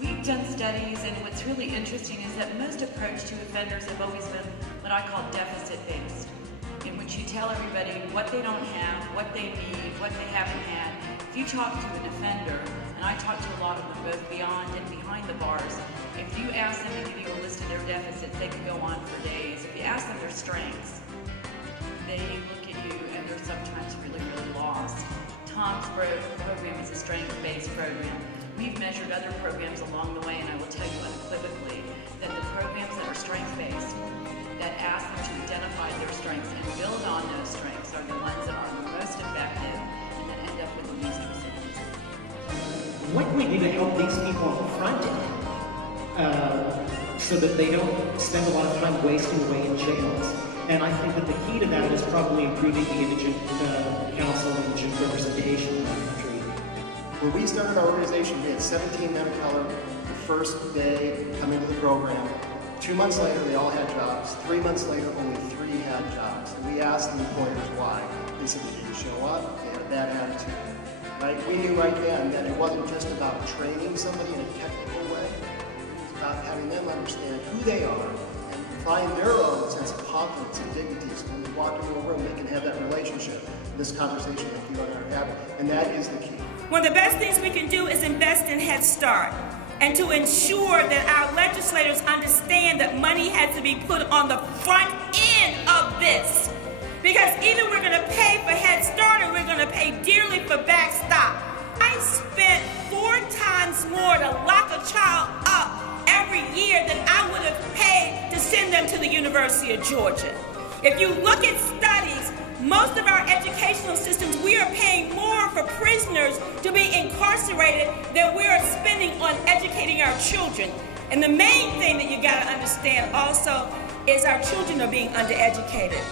We've done studies, and what's really interesting is that most approach to offenders have always been what I call deficit-based, in which you tell everybody what they don't have, what they need, what they haven't had. If you talk to an offender, and I talk to a lot of them both beyond and behind the bars, if you ask them to give you a list of their deficits, they can go on for days. If you ask them their strengths, they look at you and they're sometimes really, really lost. Tom's program is a strengths-based program. We've measured other programs along the way, and I will tell you unequivocally that the programs that are strengths-based, that ask them to identify their strengths and build on those strengths, are the ones that are the most effective and that end up with the least recidivism. What can we do to help these people on the front end so that they don't spend a lot of time wasting away in jails? And I think that the key to that is probably improving the indigent council and indigent representation in the country. When we started our organization, we had 17 men of color the first day coming to the program. 2 months later, they all had jobs. 3 months later, only 3 had jobs. And we asked the employers why. They said they didn't show up, they had a bad attitude. Right? We knew right then that it wasn't just about training somebody in a technical way. It was about having them understand who they are and find their own sense of confidence and dignity, so when they walk into a room, they can have that relationship, this conversation that you and I are having. And that is the key. One of the best things we can do is invest in Head Start, and to ensure that our legislators understand that money has to be put on the front end of this. Because either we're going to pay for Head Start or we're going to pay dearly for backstop. I spent 4 times more to lock a child up every year than I would have paid to send them to the University of Georgia. If you look at studies, most of our educational systems, we are paying more for prisoners to be incarcerated than we are spending on educating our children. And the main thing that you got to understand also is our children are being undereducated.